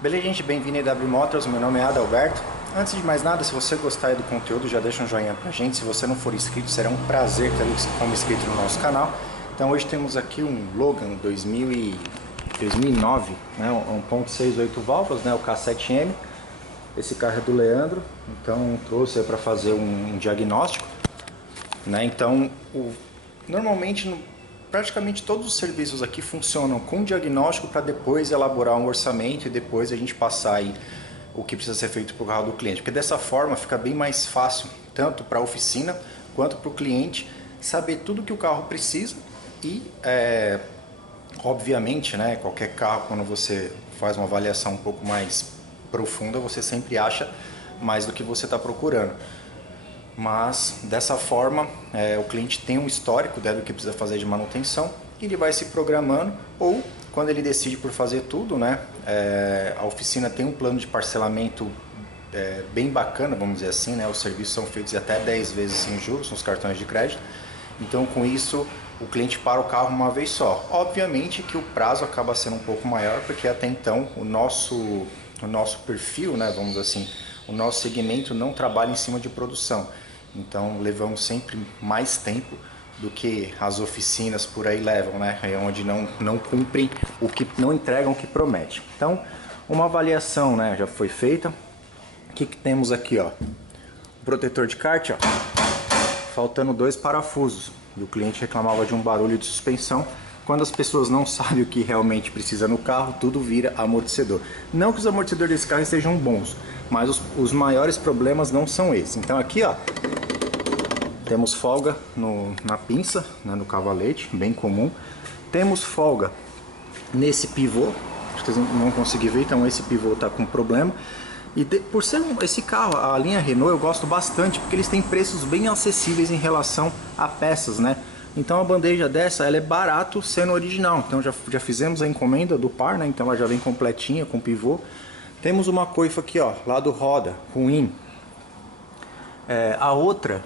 Beleza, gente? Bem-vindo a EW Motors, meu nome é Adalberto. Antes de mais nada, se você gostar do conteúdo, já deixa um joinha pra gente. Se você não for inscrito, será um prazer tê-lo como inscrito no nosso canal. Então hoje temos aqui um Logan 2009, né? 1.68 válvulas, né? O K7M. Esse carro é do Leandro, então trouxe para fazer um diagnóstico, né? Então, normalmente praticamente todos os serviços aqui funcionam com diagnóstico para depois elaborar um orçamento e depois a gente passar aí o que precisa ser feito para o carro do cliente, porque dessa forma fica bem mais fácil, tanto para a oficina quanto para o cliente, saber tudo que o carro precisa e, obviamente, né, qualquer carro, quando você faz uma avaliação um pouco mais profunda, você sempre acha mais do que você está procurando. Mas dessa forma o cliente tem um histórico do que precisa fazer de manutenção e ele vai se programando, ou quando ele decide por fazer tudo, né, a oficina tem um plano de parcelamento bem bacana, vamos dizer assim, né, os serviços são feitos até 10 vezes sem juros nos cartões de crédito, então com isso o cliente para o carro uma vez só. Obviamente que o prazo acaba sendo um pouco maior, porque até então o nosso perfil, né, vamos dizer assim, o nosso segmento não trabalha em cima de produção. Então levamos sempre mais tempo do que as oficinas por aí levam, né? É onde não cumprem o que não entregam o que promete. Então, uma avaliação, né, já foi feita. O que temos aqui, ó? O protetor de kart, ó, faltando 2 parafusos. E o cliente reclamava de um barulho de suspensão. Quando as pessoas não sabem o que realmente precisa no carro, tudo vira amortecedor. Não que os amortecedores desse carro sejam bons, mas os maiores problemas não são esses. Então aqui, ó, temos folga na pinça, né, no cavalete, bem comum. Temos folga nesse pivô, acho que vocês não vão conseguir ver, então esse pivô está com problema. E por ser esse carro, a linha Renault, eu gosto bastante, porque eles têm preços bem acessíveis em relação a peças, né? Então a bandeja dessa, ela é barato sendo original. Então já fizemos a encomenda do par, né? Então ela já vem completinha com pivô. Temos uma coifa aqui, ó, lado roda, ruim. A outra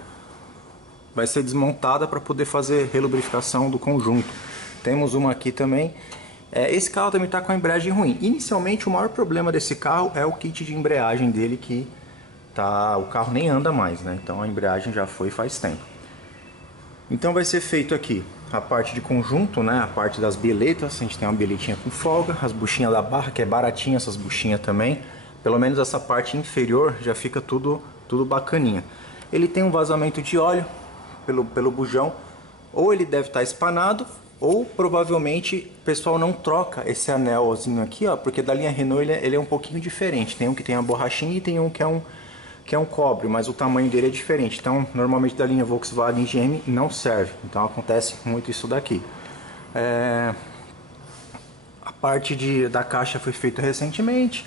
vai ser desmontada para poder fazer relubrificação do conjunto. Temos uma aqui também. Esse carro também está com a embreagem ruim. Inicialmente o maior problema desse carro é o kit de embreagem dele, que o carro nem anda mais, né? Então a embreagem já foi faz tempo. Então vai ser feito aqui a parte de conjunto, né? A parte das bieletas, a gente tem uma bieletinha com folga, as buchinhas da barra, que é baratinha essas buchinhas também. Pelo menos essa parte inferior já fica tudo bacaninha. Ele tem um vazamento de óleo pelo bujão, ou ele deve estar espanado, ou provavelmente o pessoal não troca esse anelzinho aqui, ó, porque da linha Renault ele é um pouquinho diferente. Tem um que tem a borrachinha e tem um que é um cobre, mas o tamanho dele é diferente. Então normalmente da linha Volkswagen e GM não serve, então acontece muito isso daqui. A parte da caixa foi feita recentemente,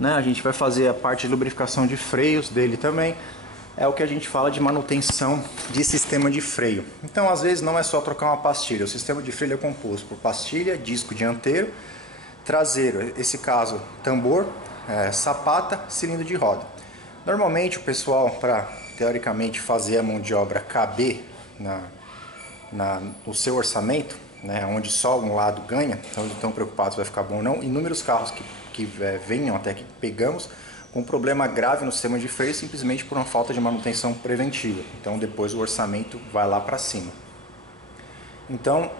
né? A gente vai fazer a parte de lubrificação de freios dele também. É o que a gente fala de manutenção de sistema de freio. Então às vezes não é só trocar uma pastilha, o sistema de freio é composto por pastilha, disco dianteiro, traseiro, esse caso tambor, sapata, cilindro de roda. Normalmente o pessoal, para teoricamente fazer a mão de obra caber no seu orçamento, né, onde só um lado ganha, então eles estão preocupados se vai ficar bom ou não. Inúmeros carros que venham até que pegamos com um problema grave no sistema de freio simplesmente por uma falta de manutenção preventiva. Então depois o orçamento vai lá para cima. Então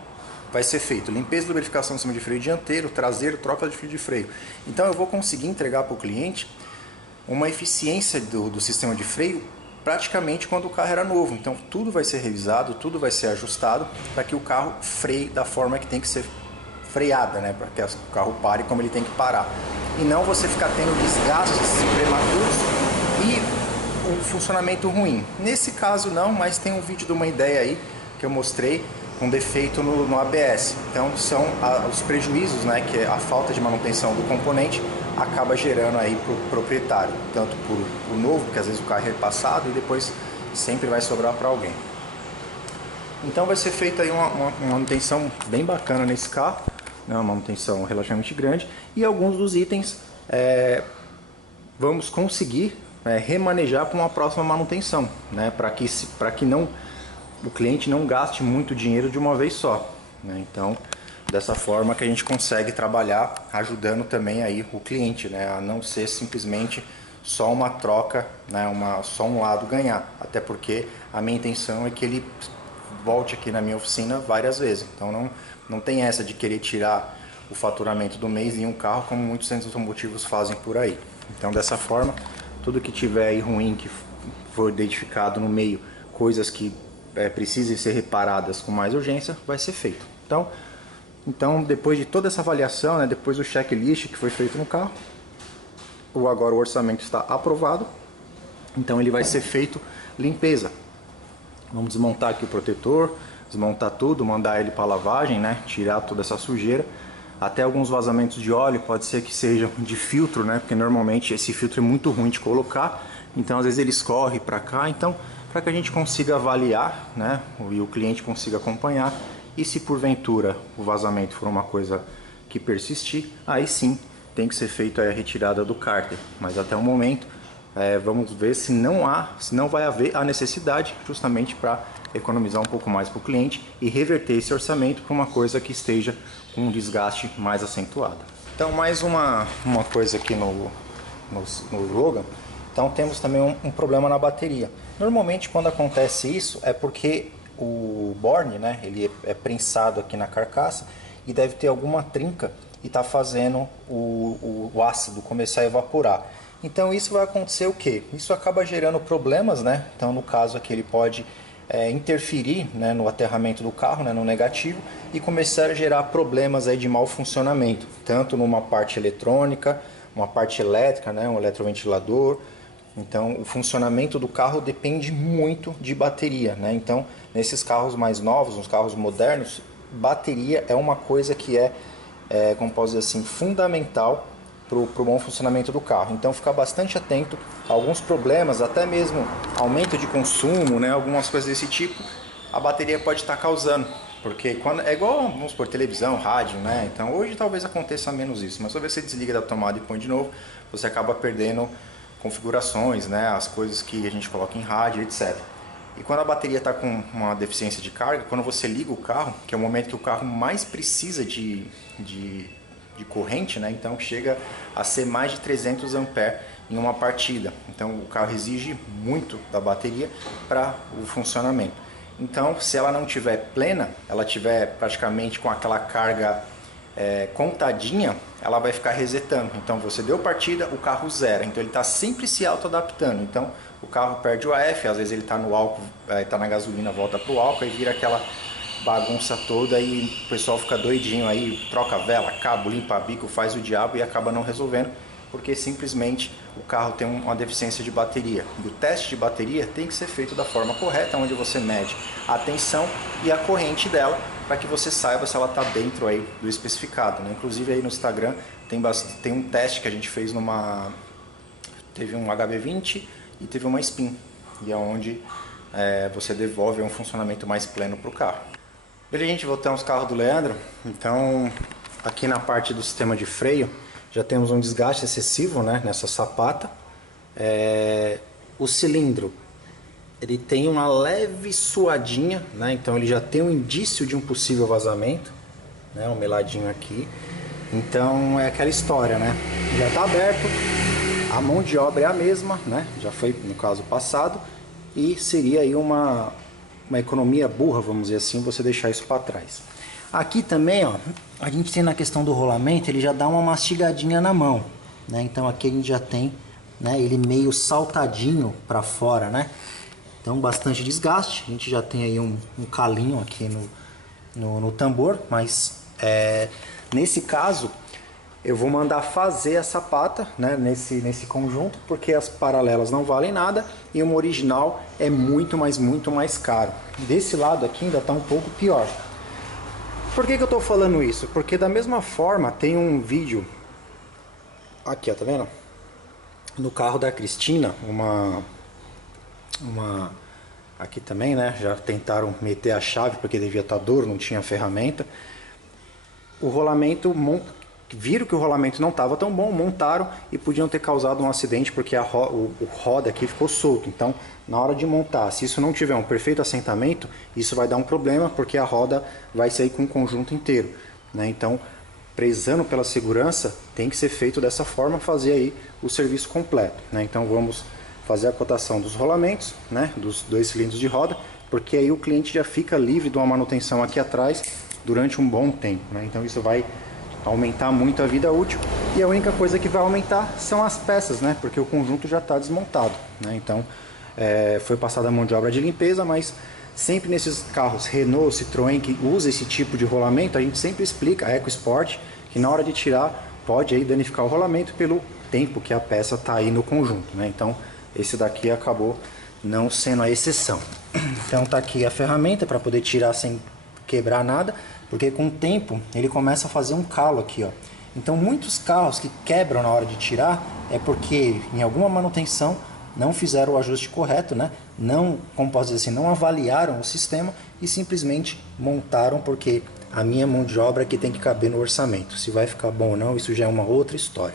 vai ser feito limpeza e lubrificação do sistema de freio dianteiro, traseiro, troca de fio de freio. Então eu vou conseguir entregar para o cliente uma eficiência do sistema de freio praticamente quando o carro era novo. Então tudo vai ser revisado, tudo vai ser ajustado para que o carro freie da forma que tem que ser freada, né? Para que o carro pare como ele tem que parar. E não você ficar tendo desgastes prematuros e um funcionamento ruim. Nesse caso não, mas tem um vídeo de uma ideia aí que eu mostrei com defeito no ABS. Então são os prejuízos, né, que a falta de manutenção do componente acaba gerando aí para o proprietário, tanto por novo, porque às vezes o carro é repassado e depois sempre vai sobrar para alguém. Então vai ser feita aí uma manutenção bem bacana nesse carro, né, uma manutenção relativamente grande, e alguns dos itens vamos conseguir remanejar para uma próxima manutenção, né, para que o cliente não gaste muito dinheiro de uma vez só, né? Então Dessa forma que a gente consegue trabalhar ajudando também aí o cliente, né, a não ser simplesmente só uma troca, né, só um lado ganhar, até porque a minha intenção é que ele volte aqui na minha oficina várias vezes. Então não tem essa de querer tirar o faturamento do mês em um carro, como muitos centros automotivos fazem por aí. Então dessa forma, tudo que tiver aí ruim, que for identificado no meio, coisas que precisem ser reparadas com mais urgência, vai ser feito. Então depois de toda essa avaliação, né, depois do checklist que foi feito no carro, agora o orçamento está aprovado, então ele vai ser feito limpeza. Vamos desmontar aqui o protetor, desmontar tudo, mandar ele para lavagem, né, tirar toda essa sujeira. Até alguns vazamentos de óleo, pode ser que sejam de filtro, né, porque normalmente esse filtro é muito ruim de colocar, então às vezes ele escorre para cá. Então, para que a gente consiga avaliar, né, e o cliente consiga acompanhar, e se porventura o vazamento for uma coisa que persistir, aí sim tem que ser feita a retirada do cárter. Mas até o momento, vamos ver se não vai haver a necessidade, justamente para economizar um pouco mais para o cliente e reverter esse orçamento para uma coisa que esteja com um desgaste mais acentuado. Então, mais uma coisa aqui no Logan. Então temos também um problema na bateria. Normalmente quando acontece isso é porque o borne, né, ele é prensado aqui na carcaça e deve ter alguma trinca e está fazendo o ácido começar a evaporar. Então isso vai acontecer o quê? Isso acaba gerando problemas, né? Então no caso aqui ele pode interferir, né, no aterramento do carro, né, no negativo, e começar a gerar problemas aí de mau funcionamento, tanto numa parte eletrônica, uma parte elétrica, né, um eletroventilador. Então o funcionamento do carro depende muito de bateria, né? Então nesses carros mais novos, nos carros modernos, bateria é uma coisa que como posso dizer assim, fundamental para o bom funcionamento do carro. Então ficar bastante atento a alguns problemas, até mesmo aumento de consumo, né? Algumas coisas desse tipo, a bateria pode estar causando. Porque quando é igual, vamos por televisão, rádio, né? Então hoje talvez aconteça menos isso, mas toda vez que você desliga da tomada e põe de novo, você acaba perdendo configurações, né, as coisas que a gente coloca em rádio, etc. E quando a bateria está com uma deficiência de carga, quando você liga o carro, que é o momento que o carro mais precisa de corrente, né, então chega a ser mais de 300 amperes em uma partida. Então o carro exige muito da bateria para o funcionamento. Então se ela não estiver plena, ela estiver praticamente com aquela carga contadinha, ela vai ficar resetando. Então você deu partida, o carro zera, então ele está sempre se auto-adaptando. Então o carro perde o AF, às vezes ele está no álcool, está na gasolina, volta para o álcool, aí vira aquela bagunça toda e o pessoal fica doidinho aí, troca vela, cabo, limpa bico, faz o diabo e acaba não resolvendo, porque simplesmente o carro tem uma deficiência de bateria. E o teste de bateria tem que ser feito da forma correta, onde você mede a tensão e a corrente dela, para que você saiba se ela está dentro aí do especificado, né? Inclusive aí no Instagram tem um teste que a gente fez teve um HB20 e teve uma Spin, e é onde você devolve um funcionamento mais pleno para o carro. Beleza, gente, voltamos ao carro do Leandro. Então aqui na parte do sistema de freio já temos um desgaste excessivo, né, nessa sapata. O cilindro, ele tem uma leve suadinha, né, então ele já tem um indício de um possível vazamento, né, um meladinho aqui. Então é aquela história, né, já está aberto, a mão de obra é a mesma, né, já foi no caso passado, e seria aí uma economia burra, vamos dizer assim, você deixar isso para trás. Aqui também, ó, a gente tem na questão do rolamento, ele já dá uma mastigadinha na mão, né? Então aqui a gente já tem, né, ele meio saltadinho para fora, né? Então bastante desgaste, a gente já tem aí um calinho aqui no tambor, mas nesse caso eu vou mandar fazer a sapata, né, nesse conjunto, porque as paralelas não valem nada e uma original é muito mais caro. Desse lado aqui ainda está um pouco pior. Por que eu estou falando isso? Porque da mesma forma tem um vídeo aqui, ó, tá vendo? No carro da Cristina, aqui também, né? Já tentaram meter a chave porque devia estar duro, não tinha ferramenta. O rolamento, viram que o rolamento não estava tão bom, montaram e podiam ter causado um acidente porque o roda aqui ficou solto. Então, na hora de montar, se isso não tiver um perfeito assentamento, isso vai dar um problema porque a roda vai sair com o conjunto inteiro. né? Então, prezando pela segurança, tem que ser feito dessa forma, fazer aí o serviço completo, né? Então vamos fazer a cotação dos rolamentos, né, dos 2 cilindros de roda, porque aí o cliente já fica livre de uma manutenção aqui atrás durante um bom tempo, né? Então isso vai aumentar muito a vida útil, e a única coisa que vai aumentar são as peças, né? Porque o conjunto já está desmontado, né? Então foi passada a mão de obra de limpeza, mas sempre nesses carros Renault, Citroën que usa esse tipo de rolamento, a gente sempre explica, a EcoSport, que na hora de tirar pode aí danificar o rolamento pelo tempo que a peça está aí no conjunto, né? Então esse daqui acabou não sendo a exceção. Então tá aqui a ferramenta para poder tirar sem quebrar nada, porque com o tempo ele começa a fazer um calo aqui, ó. Então muitos carros que quebram na hora de tirar é porque em alguma manutenção não fizeram o ajuste correto, né? Não, como posso dizer assim, não avaliaram o sistema e simplesmente montaram, porque a minha mão de obra aqui tem que caber no orçamento. Se vai ficar bom ou não, isso já é uma outra história.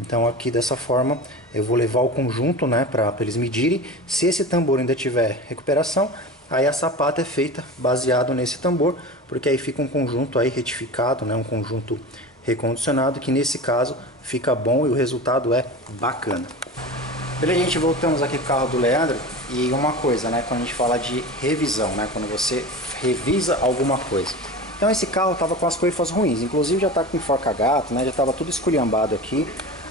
Então aqui dessa forma eu vou levar o conjunto, né, para eles medirem. Se esse tambor ainda tiver recuperação, aí a sapata é feita baseado nesse tambor, porque aí fica um conjunto aí retificado, né, um conjunto recondicionado, que nesse caso fica bom e o resultado é bacana. Beleza, gente, voltamos aqui pro carro do Leandro. E uma coisa, né, quando a gente fala de revisão, né, quando você revisa alguma coisa. Então esse carro tava com as coifas ruins, inclusive já tá com enforca-gato, né, já tava tudo esculhambado aqui.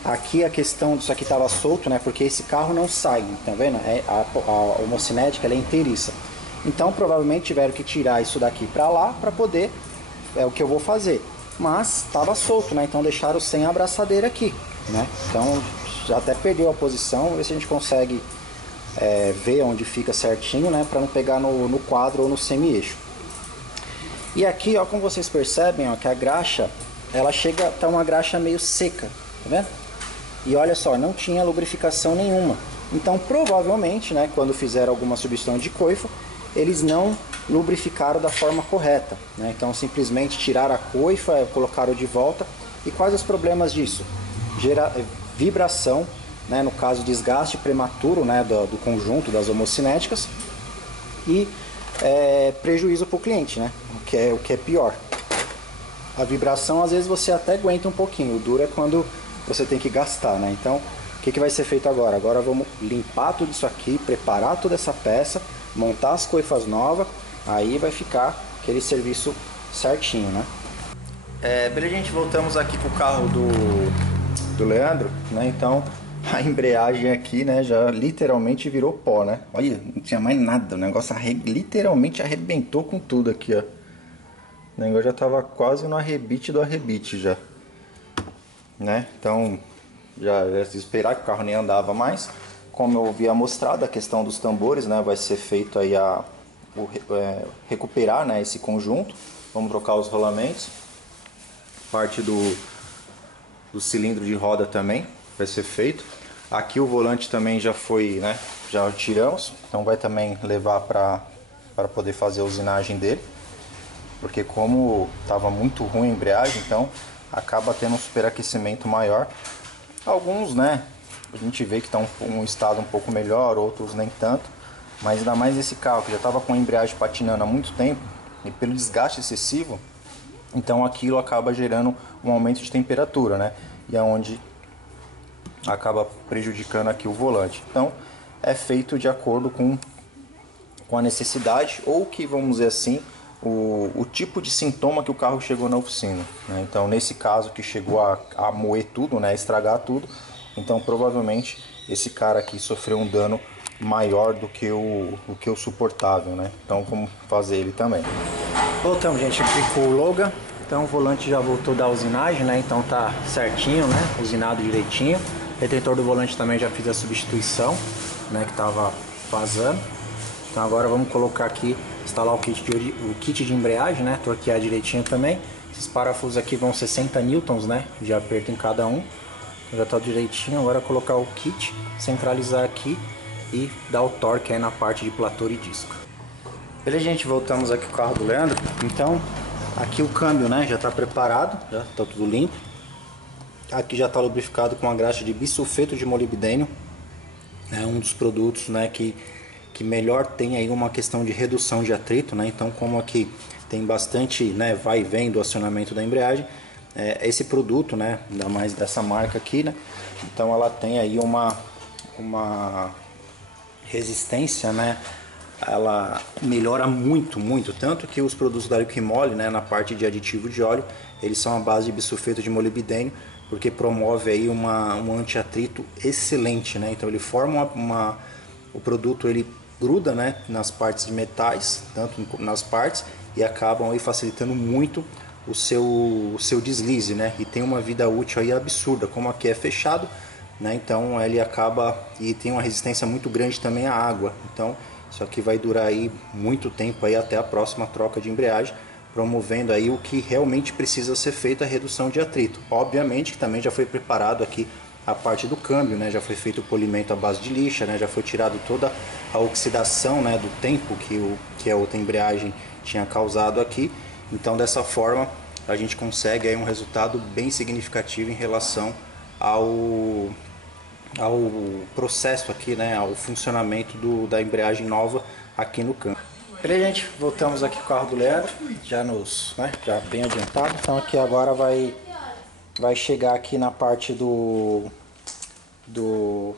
Aqui a questão disso aqui tava solto, né, porque esse carro não sai, tá vendo? A homocinética, ela é inteiriça. Então provavelmente tiveram que tirar isso daqui para lá para poder, é o que eu vou fazer. Mas estava solto, né, então deixaram sem a abraçadeira aqui, né. Então já até perdeu a posição, ver se a gente consegue ver onde fica certinho, né, para não pegar no quadro ou no semi-eixo. E aqui, ó, como vocês percebem, ó, que a graxa, ela chega, tá uma graxa meio seca, tá vendo? E olha só, não tinha lubrificação nenhuma. Então provavelmente, né, quando fizeram alguma substituição de coifa, eles não lubrificaram da forma correta, né? Então simplesmente tiraram a coifa, colocaram de volta. E quais os problemas disso? Vibração, né, no caso desgaste prematuro, né, do conjunto das homocinéticas, e prejuízo para o cliente, né, o que é pior. A vibração às vezes você até aguenta um pouquinho, o duro é quando você tem que gastar, né? Então o que vai ser feito agora? Agora vamos limpar tudo isso aqui, preparar toda essa peça, montar as coifas novas, aí vai ficar aquele serviço certinho, né? Beleza, gente, voltamos aqui com o carro do Leandro, né? Então a embreagem aqui, né, já literalmente virou pó, né? Olha, não tinha mais nada, o negócio literalmente arrebentou com tudo aqui, ó. O negócio já tava quase no arrebite do arrebite já, né? Então já era de esperar que o carro nem andava mais. Como eu havia mostrado, a questão dos tambores, né, vai ser feito aí recuperar, né, esse conjunto. Vamos trocar os rolamentos, parte do cilindro de roda também vai ser feito. Aqui o volante também já foi, né, já tiramos, então vai também levar para poder fazer a usinagem dele, porque como estava muito ruim a embreagem, então acaba tendo um superaquecimento maior. Alguns, né, a gente vê que está um estado um pouco melhor, outros nem tanto, mas ainda mais esse carro que já estava com a embreagem patinando há muito tempo e pelo desgaste excessivo, então aquilo acaba gerando um aumento de temperatura, né, e é onde acaba prejudicando aqui o volante. Então é feito de acordo com a necessidade, ou que, vamos dizer assim, o tipo de sintoma que o carro chegou na oficina, né? Então nesse caso que chegou a moer tudo, né, estragar tudo, então provavelmente esse cara aqui sofreu um dano maior do que o suportável, né? Então vamos fazer ele também. Voltamos, gente, aqui com o Logan. Então o volante já voltou da usinagem, né? Então tá certinho, né? Usinado direitinho. Retentor do volante também já fiz a substituição, né? Que tava vazando. Então agora vamos colocar aqui, instalar o kit de embreagem, né? Torquear direitinho também. Esses parafusos aqui vão 60 newtons, né? De aperto em cada um. Já tá direitinho. Agora colocar o kit, centralizar aqui e dar o torque aí na parte de platô e disco. Beleza, gente, voltamos aqui com o carro do Leandro. Então aqui o câmbio, né, já está preparado, já está tudo limpo. Aqui já está lubrificado com a graxa de bisulfeto de molibdênio. É um dos produtos, né, que que melhor tem aí uma questão de redução de atrito, né? Então, como aqui tem bastante, né, vai e vem do acionamento da embreagem, esse produto, né, ainda mais dessa marca aqui, né? Então ela tem aí uma resistência, né? Ela melhora muito, muito, tanto que os produtos da Liquimole, né, na parte de aditivo de óleo, eles são a base de bisulfeto de molibdênio, porque promove aí um anti-atrito excelente, né? Então ele forma o produto, ele gruda, né, nas partes de metais, tanto nas partes, e acabam aí facilitando muito o seu deslize, né? E tem uma vida útil aí absurda, como aqui é fechado, né? Então ele acaba e tem uma resistência muito grande também à água. Então isso aqui vai durar aí muito tempo aí até a próxima troca de embreagem, promovendo aí o que realmente precisa ser feito, a redução de atrito. Obviamente que também já foi preparado aqui a parte do câmbio, né? Já foi feito o polimento à base de lixa, né? Já foi tirado toda a oxidação, né, do tempo que a outra embreagem tinha causado aqui. Então dessa forma a gente consegue aí um resultado bem significativo em relação ao processo aqui, né, ao funcionamento da embreagem nova aqui no câmbio. Beleza, gente, voltamos aqui com o carro do Leandro, já já bem adiantado. Então aqui agora vai chegar aqui na parte do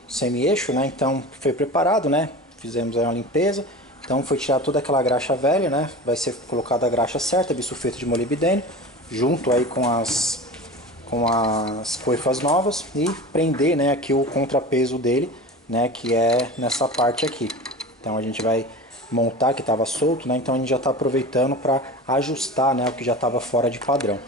semi-eixo, né? Então foi preparado, né? Fizemos aí uma limpeza. Então foi tirar toda aquela graxa velha, né? Vai ser colocada a graxa certa, bisulfeto de molibdênio, junto aí com as coifas novas, e prender, né, aqui o contrapeso dele, né, que é nessa parte aqui. Então a gente vai montar, que estava solto, né? Então a gente já está aproveitando para ajustar, né, o que já estava fora de padrão.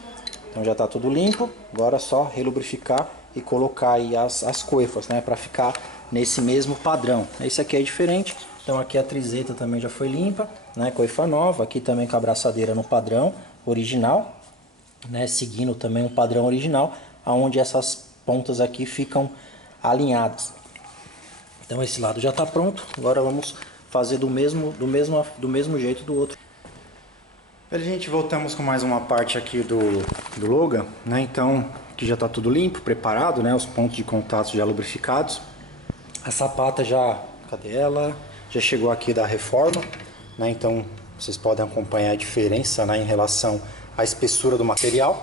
Então já está tudo limpo, agora é só relubrificar e colocar aí as coifas, né, para ficar nesse mesmo padrão. Esse aqui é diferente, então aqui a trizeta também já foi limpa, né, coifa nova, aqui também com a abraçadeira no padrão original, né, seguindo também um padrão original, aonde essas pontas aqui ficam alinhadas. Então esse lado já está pronto, agora vamos fazer do mesmo jeito do outro. Gente, voltamos com mais uma parte aqui do Logan, né? Então aqui já está tudo limpo, preparado, né? Os pontos de contato já lubrificados. A sapata já, cadê ela? Já chegou aqui da reforma, né? Então vocês podem acompanhar a diferença, né, em relação à espessura do material.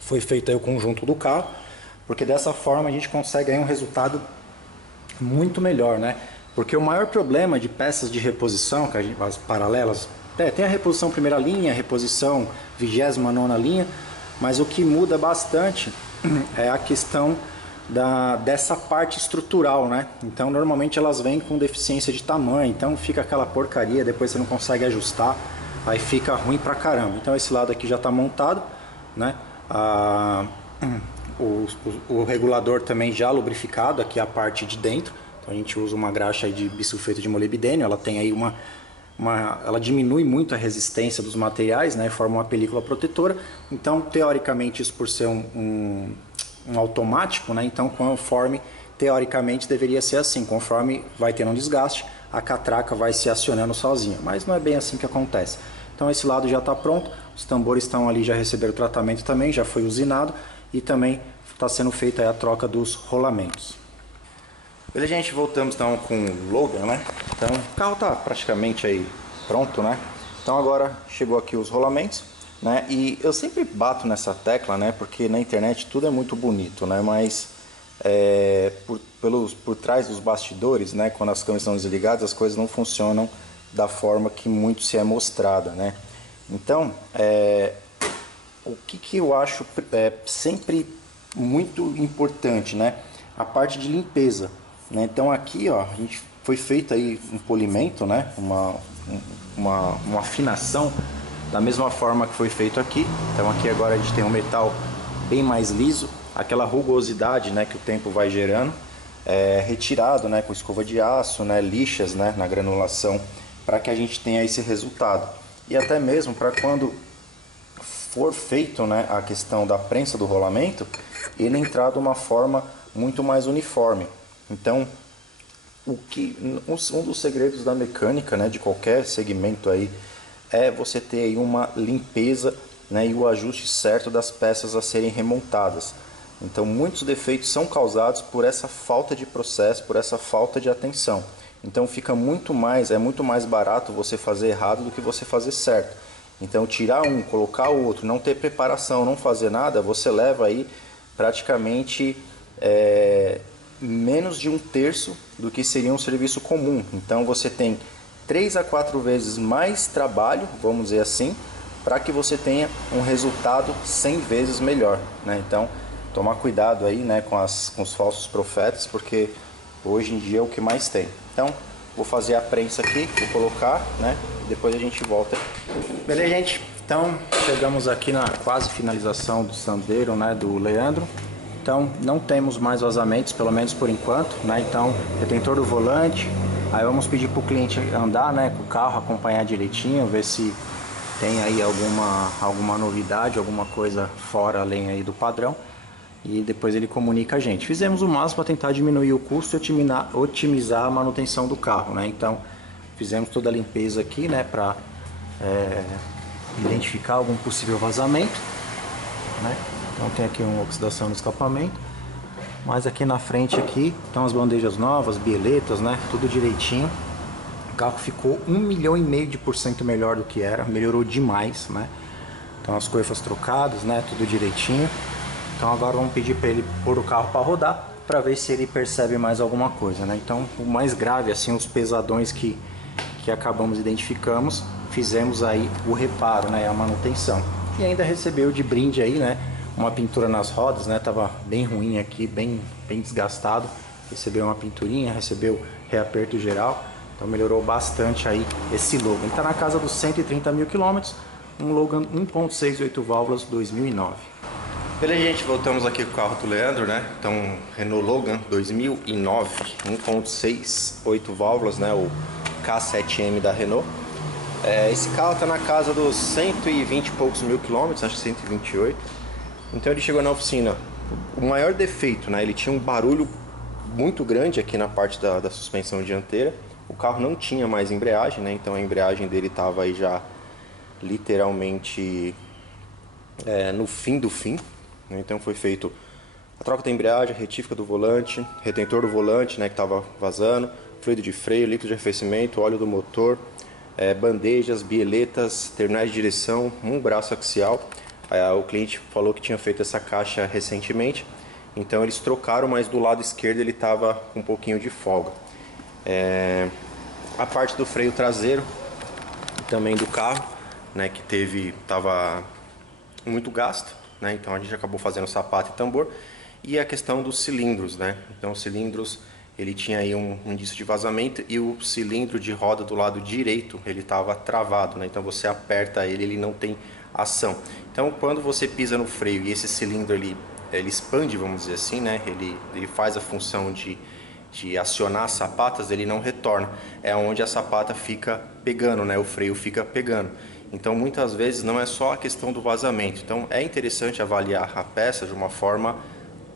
Foi feito aí o conjunto do carro, porque dessa forma a gente consegue aí um resultado muito melhor, né? Porque o maior problema de peças de reposição, as paralelas, tem a reposição primeira linha, a reposição 29ª linha, mas o que muda bastante é a questão dessa parte estrutural, né? Então normalmente elas vêm com deficiência de tamanho, então fica aquela porcaria, depois você não consegue ajustar, aí fica ruim pra caramba. Então esse lado aqui já está montado, né? O regulador também já lubrificado, aqui a parte de dentro. Então a gente usa uma graxa de bisulfeto de molibdênio, ela tem aí ela diminui muito a resistência dos materiais, né? Forma uma película protetora. Então teoricamente isso, por ser um automático, né? Então conforme teoricamente deveria ser assim, conforme vai tendo um desgaste, a catraca vai se acionando sozinha, mas não é bem assim que acontece. Então esse lado já está pronto, os tambores estão ali, já receberam tratamento também, já foi usinado, e também está sendo feita a troca dos rolamentos. Beleza, gente, voltamos então com o Logan, né? Então o carro está praticamente aí pronto, né? Então agora chegou aqui os rolamentos, né? E eu sempre bato nessa tecla, né? Porque na internet tudo é muito bonito, né? Mas por trás dos bastidores, né? Quando as câmeras estão desligadas, as coisas não funcionam da forma que muito se é mostrada, né? Então, o que eu acho sempre muito importante, né? A parte de limpeza, né? Então aqui, ó, a gente foi feito aí um polimento, né? Uma afinação da mesma forma que foi feito aqui. Então aqui agora a gente tem um metal bem mais liso, aquela rugosidade, né, que o tempo vai gerando, retirado, né, com escova de aço, né, lixas, né, na granulação, para que a gente tenha esse resultado. E até mesmo para quando for feito, né, a questão da prensa do rolamento, ele entrar de uma forma muito mais uniforme. Então, um dos segredos da mecânica, né, de qualquer segmento aí, é você ter aí uma limpeza, né, e o ajuste certo das peças a serem remontadas. Então muitos defeitos são causados por essa falta de processo, por essa falta de atenção. Então fica muito mais barato você fazer errado do que você fazer certo. Então tirar um, colocar o outro, não ter preparação, não fazer nada, você leva aí praticamente menos de 1/3 do que seria um serviço comum. Então você tem 3 a 4 vezes mais trabalho, vamos dizer assim, para que você tenha um resultado 100 vezes melhor, né? Então tomar cuidado aí, né, com os falsos profetas, porque hoje em dia é o que mais tem. Então vou fazer a prensa aqui, vou colocar, né, e depois a gente volta. Beleza, gente? Então chegamos aqui na quase finalização do Sandero, né, do Leandro. Então não temos mais vazamentos, pelo menos por enquanto, né? Então retentor do volante, aí vamos pedir para o cliente andar, né, com o carro, acompanhar direitinho, ver se tem aí alguma novidade, alguma coisa fora além aí do padrão, e depois ele comunica a gente. Fizemos o máximo para tentar diminuir o custo e otimizar a manutenção do carro, né? Então fizemos toda a limpeza aqui, né, para identificar algum possível vazamento, né? Então tem aqui uma oxidação no escapamento, mas aqui na frente aqui estão as bandejas novas, bieletas, né, tudo direitinho. O carro ficou 1,5 milhão melhor do que era, melhorou demais, né? Então as coifas trocadas, né, tudo direitinho. Então agora vamos pedir para ele pôr o carro para rodar, para ver se ele percebe mais alguma coisa, né? Então o mais grave, assim, os pesadões que acabamos identificamos, fizemos aí o reparo, né, a manutenção. E ainda recebeu de brinde aí, né, uma pintura nas rodas, né, tava bem ruim aqui, bem desgastado. Recebeu uma pinturinha, recebeu reaperto geral. Então melhorou bastante aí esse Logan. Ele está na casa dos 130 mil quilômetros, um Logan 1.6 8 válvulas 2009. Beleza, gente, voltamos aqui com o carro do Leandro, né? Então Renault Logan 2009, 1.6 8 válvulas, né? O K7M da Renault. Esse carro está na casa dos 120 e poucos mil quilômetros, acho que 128. Então ele chegou na oficina. O maior defeito, né? Ele tinha um barulho muito grande aqui na parte da suspensão dianteira. O carro não tinha mais embreagem, né? Então a embreagem dele estava aí já literalmente no fim do fim, né? Então foi feito a troca da embreagem, a retífica do volante, retentor do volante, né, que estava vazando, fluido de freio, líquido de arrefecimento, óleo do motor, bandejas, bieletas, terminais de direção, um braço axial. O cliente falou que tinha feito essa caixa recentemente, então eles trocaram, mas do lado esquerdo ele estava com um pouquinho de folga. A parte do freio traseiro também do carro, né, que estava muito gasto, né, então a gente acabou fazendo sapato e tambor. E a questão dos cilindros, né, então os cilindros, ele tinha aí um indício de vazamento, e o cilindro de roda do lado direito ele estava travado, né, então você aperta ele não tem ação. Então quando você pisa no freio e esse cilindro ele expande, vamos dizer assim, né, ele faz a função de acionar as sapatas, ele não retorna. É onde a sapata fica pegando, né? O freio fica pegando. Então muitas vezes não é só a questão do vazamento. Então é interessante avaliar a peça de uma forma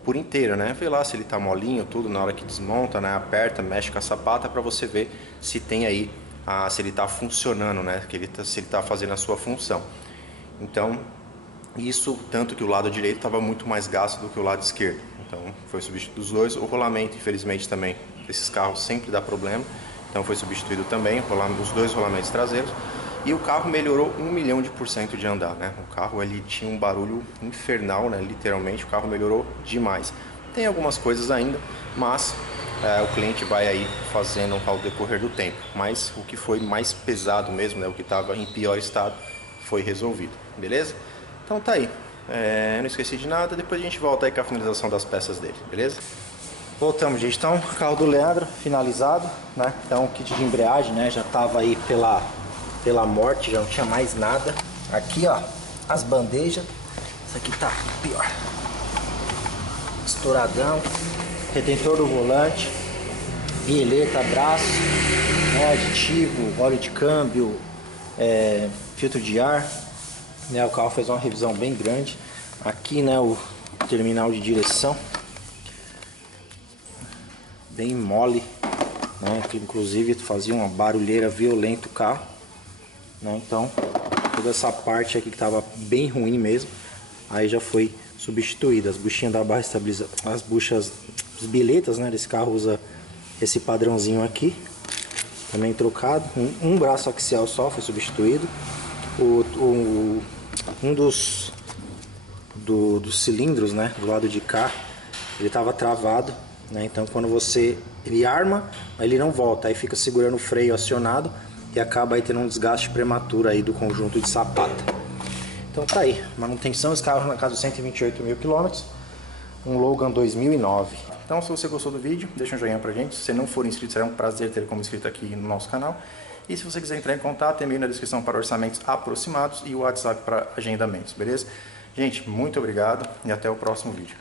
por inteira, né? Ver lá se ele está molinho, tudo na hora que desmonta, né? Aperta, mexe com a sapata para você ver se tem aí, se ele está funcionando, né? Se ele está fazendo a sua função. Então isso, tanto que o lado direito estava muito mais gasto do que o lado esquerdo. Então foi substituído os dois. O rolamento, infelizmente, também, esses carros sempre dá problema. Então foi substituído também os dois rolamentos traseiros. E o carro melhorou 1 milhão de andar, né? O carro ele tinha um barulho infernal, né? Literalmente, o carro melhorou demais. Tem algumas coisas ainda, mas o cliente vai aí fazendo ao decorrer do tempo. Mas o que foi mais pesado mesmo, né? O que estava em pior estado, foi resolvido. Beleza? Então tá aí. Não esqueci de nada, depois a gente volta aí com a finalização das peças dele, beleza? Voltamos, gente. Então, carro do Leandro finalizado, né? Então, o kit de embreagem, né, já tava aí pela morte, já não tinha mais nada. Aqui, ó, as bandejas. Essa aqui tá pior. Estouradão. Retentor do volante. Bieleta, braço, né, aditivo, óleo de câmbio, filtro de ar. Né, o carro fez uma revisão bem grande. Aqui, né, o terminal de direção bem mole, né, que inclusive fazia uma barulheira violenta o carro, né, então toda essa parte aqui que estava bem ruim mesmo, aí já foi substituída. As buchinhas da barra estabilizadora, as biletas, né, desse carro usa esse padrãozinho aqui, também trocado. Um braço axial só foi substituído. Um dos cilindros, né, do lado de cá, ele estava travado, né? Então quando ele arma, ele não volta, aí fica segurando o freio acionado e acaba aí tendo um desgaste prematuro aí do conjunto de sapata. Então tá aí, manutenção, esse carro na casa de 128 mil quilômetros, um Logan 2009. Então se você gostou do vídeo, deixa um joinha pra gente. Se você não for inscrito, será um prazer ter como inscrito aqui no nosso canal. E se você quiser entrar em contato, tem e-mail na descrição para orçamentos aproximados e o WhatsApp para agendamentos, beleza? Gente, muito obrigado e até o próximo vídeo.